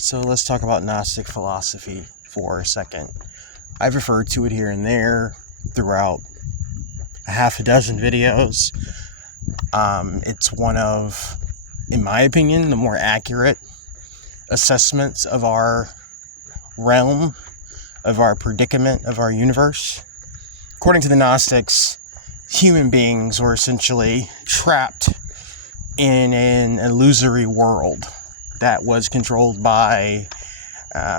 So let's talk about Gnostic philosophy for a second. I've referred to it here and there throughout a half a dozen videos. It's one of, in my opinion, the more accurate assessments of our realm, of our predicament, of our universe. According to the Gnostics, human beings were essentially trapped in an illusory world that was controlled by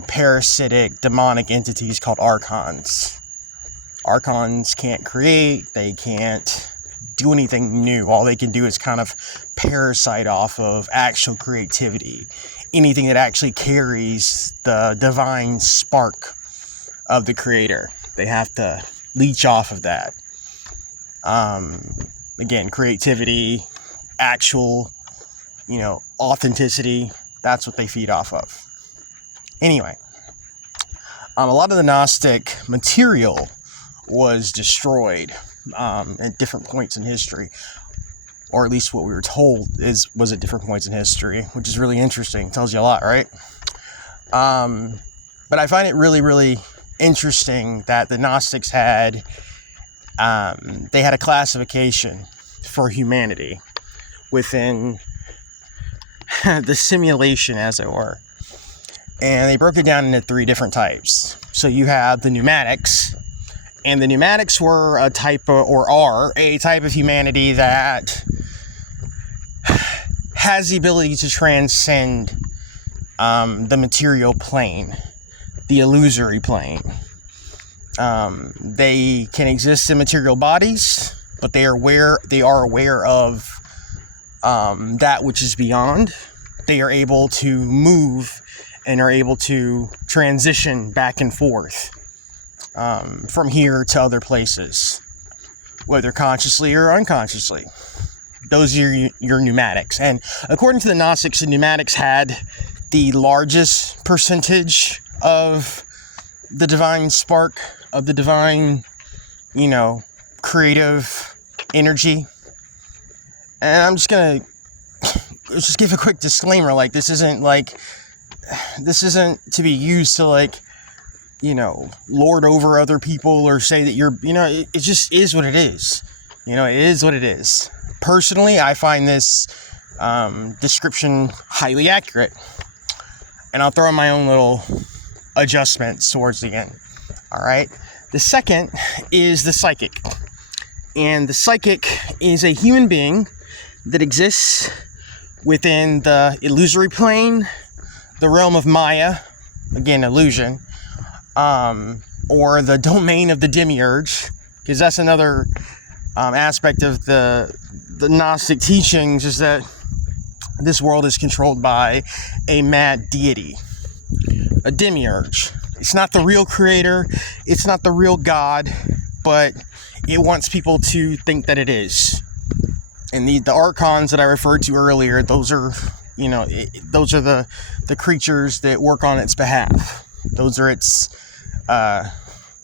parasitic, demonic entities called archons. Archons can't create, they can't do anything new. All they can do is kind of parasite off of actual creativity. Anything that actually carries the divine spark of the creator. They have to leech off of that. Again, creativity, actual, authenticity, that's what they feed off of. Anyway, a lot of the Gnostic material was destroyed at different points in history, or at least what we were told was at different points in history, which is really interesting. It tells you a lot, right? But I find it really, really interesting that the Gnostics had a classification for humanity within the simulation, as it were. And they broke it down into three different types. So you have the pneumatics, and the pneumatics were are a type of humanity that has the ability to transcend the material plane, the illusory plane. They can exist in material bodies, but they are aware of that which is beyond. They are able to move and are able to transition back and forth from here to other places, whether consciously or unconsciously. Those are your pneumatics. And according to the Gnostics, the pneumatics had the largest percentage of the divine spark, of the divine, creative energy. And I'm just going to just give a quick disclaimer, this isn't to be used to lord over other people or say that you're, it just is what it is. It is what it is. Personally, I find this description highly accurate. And I'll throw in my own little adjustments towards the end. All right. The second is the psychic. And the psychic is a human being that exists within the illusory plane, the realm of Maya, again, illusion, or the domain of the demiurge, because that's another aspect of the Gnostic teachings, is that this world is controlled by a mad deity, a demiurge. It's not the real creator, it's not the real God, but it wants people to think that it is. And the archons that I referred to earlier, those are the creatures that work on its behalf. Those are its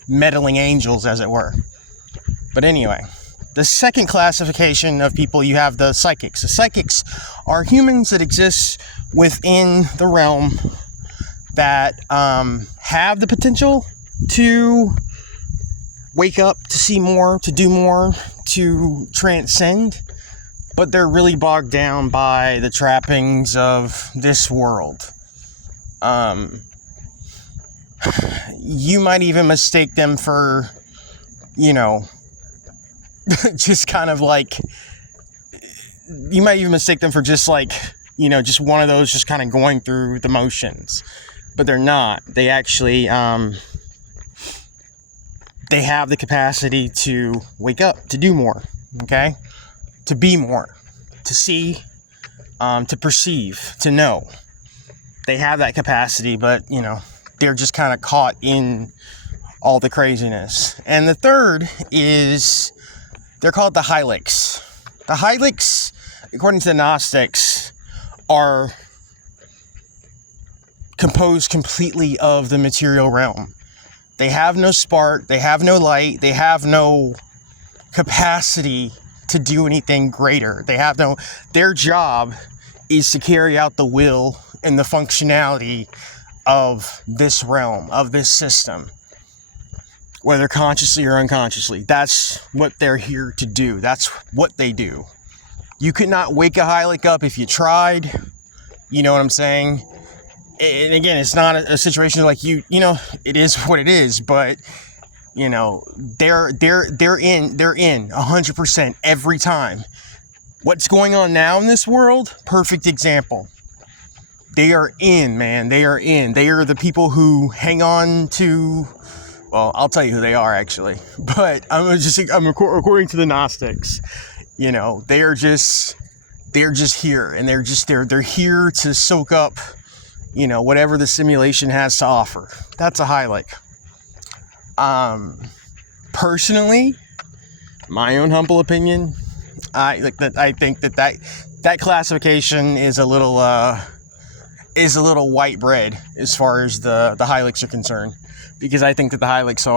meddling angels, as it were. But anyway, the second classification of people, you have the psychics. The psychics are humans that exist within the realm that have the potential to wake up, to see more, to do more, to transcend, but they're really bogged down by the trappings of this world. You might even mistake them for, just kind of you might even mistake them for just just one of those just kind of going through the motions. But they're not. They actually, they have the capacity to wake up, to do more, okay? To be more, to see, to perceive, to know. They have that capacity, but, they're just kind of caught in all the craziness. And the third is, they're called the Hylics. The Hylics, according to the Gnostics, are composed completely of the material realm. They have no spark, they have no light, they have no capacity to do anything greater. Their job is to carry out the will and the functionality of this realm, of this system, whether consciously or unconsciously. That's what they're here to do. That's what they do. You could not wake a Hylic up if you tried. You know what I'm saying? And again, it's not a situation like you know, it is what it is, but you know, they're in 100% every time. What's going on now in this world? Perfect example. They are in, man. They are in. They are the people who hang on to, well, I'll tell you who they are actually, but I'm according to the Gnostics, you know, they're just here, and they're here to soak up, you know, whatever the simulation has to offer. That's a Hylic. Personally, my own humble opinion, I think that classification is a little white bread as far as the Hylics are concerned, because I think that the Hylics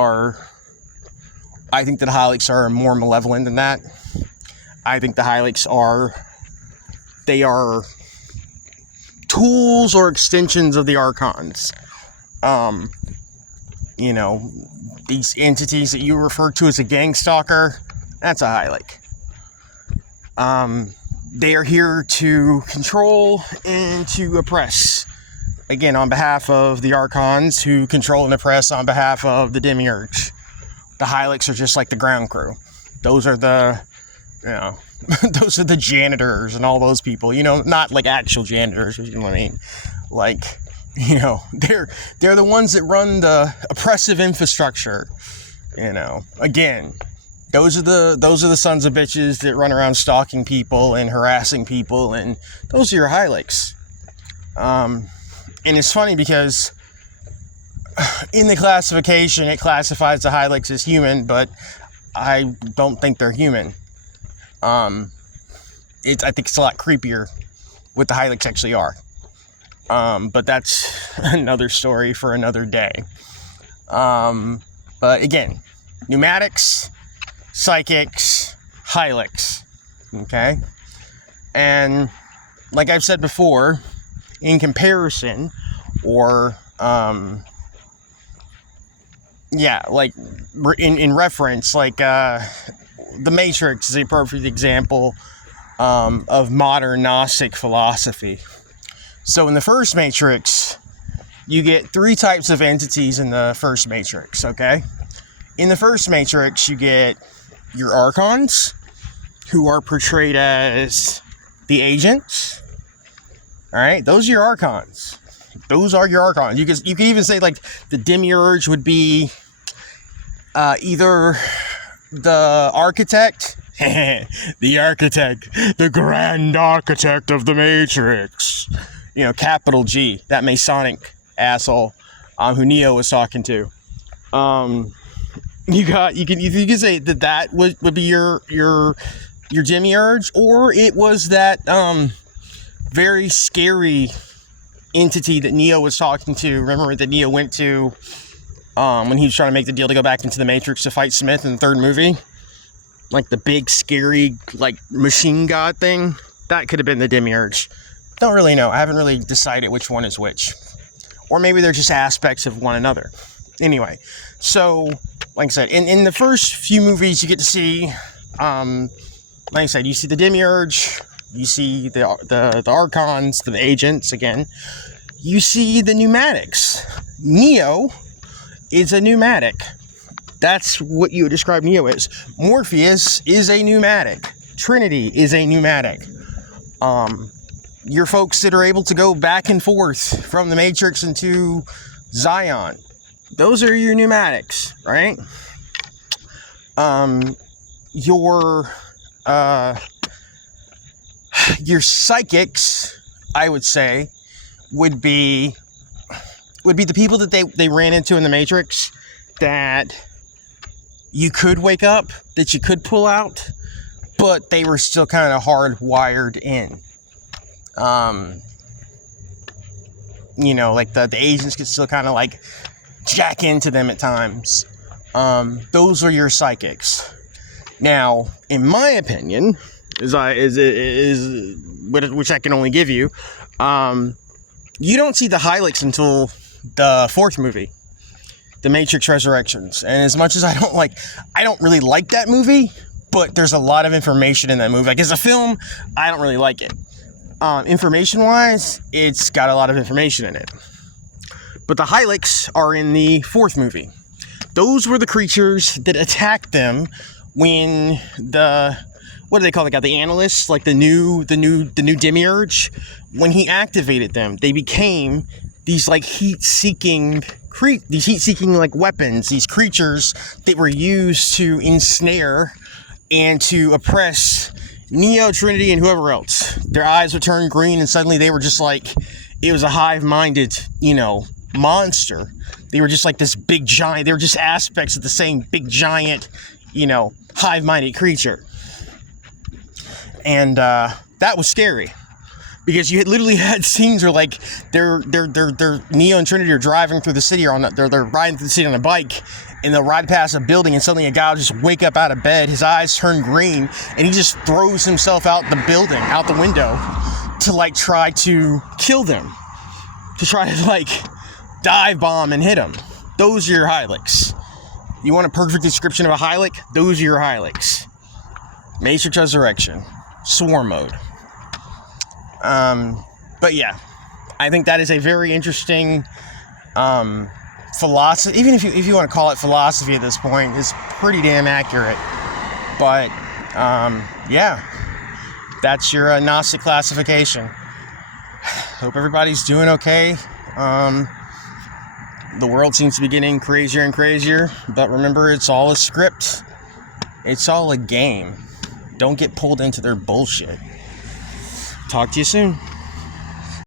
are more malevolent than that. I think the Hylics are tools or extensions of the Archons. You know, these entities that you refer to as a gang stalker, that's a Hylic. They are here to control and to oppress. Again, on behalf of the Archons, who control and oppress on behalf of the Demiurge. The Hylics are just like the ground crew. Those are the, you know, those are the janitors and all those people. You know, not like actual janitors, you know what I mean? Like, you know, they're the ones that run the oppressive infrastructure. You know, again, those are the sons of bitches that run around stalking people and harassing people, and those are your Hylics. And it's funny because in the classification, it classifies the Hylics as human, but I don't think they're human. I think it's a lot creepier what the Hylics actually are. But that's another story for another day. But again, pneumatics, psychics, Hylics. Okay? And like I've said before, in comparison, or like in reference, like the Matrix is a perfect example of modern Gnostic philosophy. So in the first Matrix, you get 3 types of entities in the first Matrix, okay? In the first Matrix, you get your Archons, who are portrayed as the agents. All right, those are your Archons. Those are your Archons. You can even say, like, the Demiurge would be either the architect, the grand architect of the Matrix. You know, capital G, that Masonic asshole who Neo was talking to. You can say that would be your Demiurge, or it was that very scary entity that Neo was talking to. Remember that Neo went to when he was trying to make the deal to go back into the Matrix to fight Smith in the third movie? Like the big, scary, like, machine god thing? That could have been the Demiurge. Don't really know. I haven't really decided which one is which. Or maybe they're just aspects of one another. Anyway, so, like I said, in the first few movies, you get to see, like I said, you see the Demiurge, you see the Archons, the agents, again. You see the pneumatics. Neo is a pneumatic. That's what you would describe Neo as. Morpheus is a pneumatic. Trinity is a pneumatic. Your folks that are able to go back and forth from the Matrix into Zion, those are your pneumatics, right? Your psychics, I would say, would be the people that they ran into in the Matrix that you could wake up, that you could pull out, but they were still kind of hardwired in. You know, like the agents could still kind of like jack into them at times. Those are your psychics. Now, in my opinion, which I can only give you, you don't see the Hylics until the fourth movie, The Matrix Resurrections. And as much as I don't really like that movie, but there's a lot of information in that movie. Like, as a film, I don't really like it. Information-wise, it's got a lot of information in it. But the Hylics are in the fourth movie. Those were the creatures that attacked them when what do they call the guy? The analyst, like the new demiurge. When he activated them, they became these like heat-seeking like weapons, these creatures that were used to ensnare and to oppress Neo, Trinity, and whoever else. Their eyes would turn green, and suddenly they were just like, it was a hive-minded, monster. They were just like this big giant. They were just aspects of the same big giant, hive-minded creature. And that was scary, because you had literally had scenes where like they're Neo and Trinity are driving through the city, or they're riding through the city on a bike, and they'll ride past a building, and suddenly a guy will just wake up out of bed, his eyes turn green, and he just throws himself out the building, out the window, to like try to kill them, to try to like dive bomb and hit them. Those are your Hylics. You want a perfect description of a Hylic? Those are your Hylics. Matrix Resurrection, Swarm Mode. But yeah, I think that is a very interesting philosophy. Even if you want to call it philosophy at this point, it's pretty damn accurate. But yeah, that's your Gnostic classification. Hope everybody's doing okay. The world seems to be getting crazier and crazier, but remember, it's all a script. It's all a game. Don't get pulled into their bullshit. Talk to you soon.